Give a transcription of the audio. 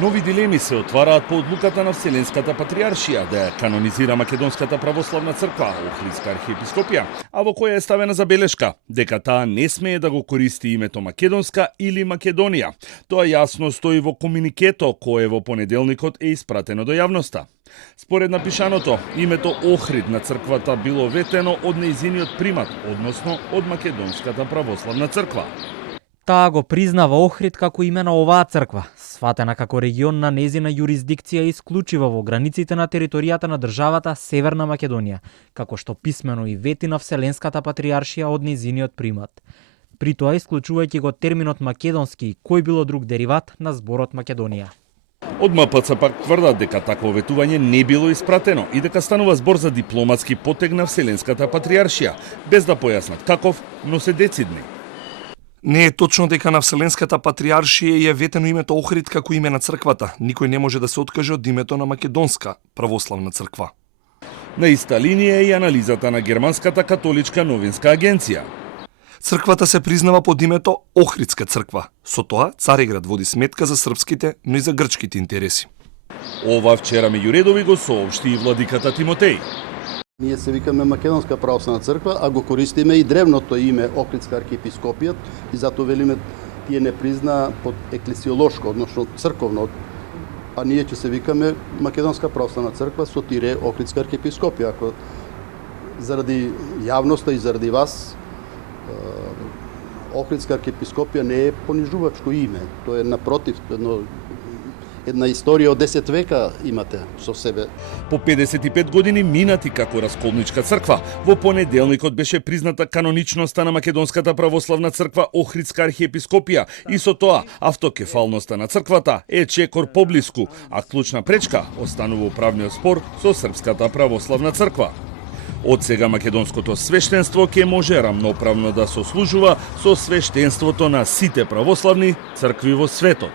Нови дилеми се отвараат по одлуката на Вселенската патриаршија да ја канонизира Македонската православна црква, Охридска архиепископија, а во која е ставена забелешка дека таа не смее да го користи името Македонска или Македонија. Тоа јасно стои во комуникето кое во понеделникот е испратено до јавноста. Според напишаното, името Охрид на црквата било ветено од нејзиниот примат, односно од Македонската православна црква. Таа го признава Охрид како име на оваа црква, сватена како регион на незина јурисдикција исклучива во границите на територијата на државата Северна Македонија, како што писмено и вети на Вселенската патриаршија од незиниот примат. При тоа исклучувајќи го терминот македонски, кој било друг дериват на зборот Македонија. Од МПЦ пак тврдат дека такво ветување не било испратено и дека станува збор за дипломатски потег на Вселенската патриаршија, без да појаснат каков, но се децидни. Не е точно дека на Вселенската патриаршија е ветено името Охрид како име на црквата. Никој не може да се откаже од името на Македонска православна црква. На иста линија е и анализата на Германската католичка новинска агенција. Црквата се признава под името Охридска црква. Со тоа, Цариград води сметка за српските, но и за грчките интереси. Ова вчера меѓу редови го соопшти и владиката Тимотеј. Ние се викаме Македонска православна црква, а го користиме и древното име Охридска архиепископија и затоа велиме тие не призна под еклесиолошко, односно црковно. А ние ќе се викаме Македонска православна црква со тире Охридска архиепископија. Ако заради јавноста и заради вас Охридска архиепископија не е понижувачко име, тоа е напротив една историја од 10 века имате со себе. По 55 години минати како расколничка црква, во понеделникот беше призната каноничноста на Македонската православна црква Охридска архиепископија и со тоа автокефалноста на црквата е чекор поблиску, а клучна пречка останува управниот спор со Српската православна црква. Од сега македонското свештенство ќе може рамноправно да сослужува со свештенството на сите православни цркви во светот.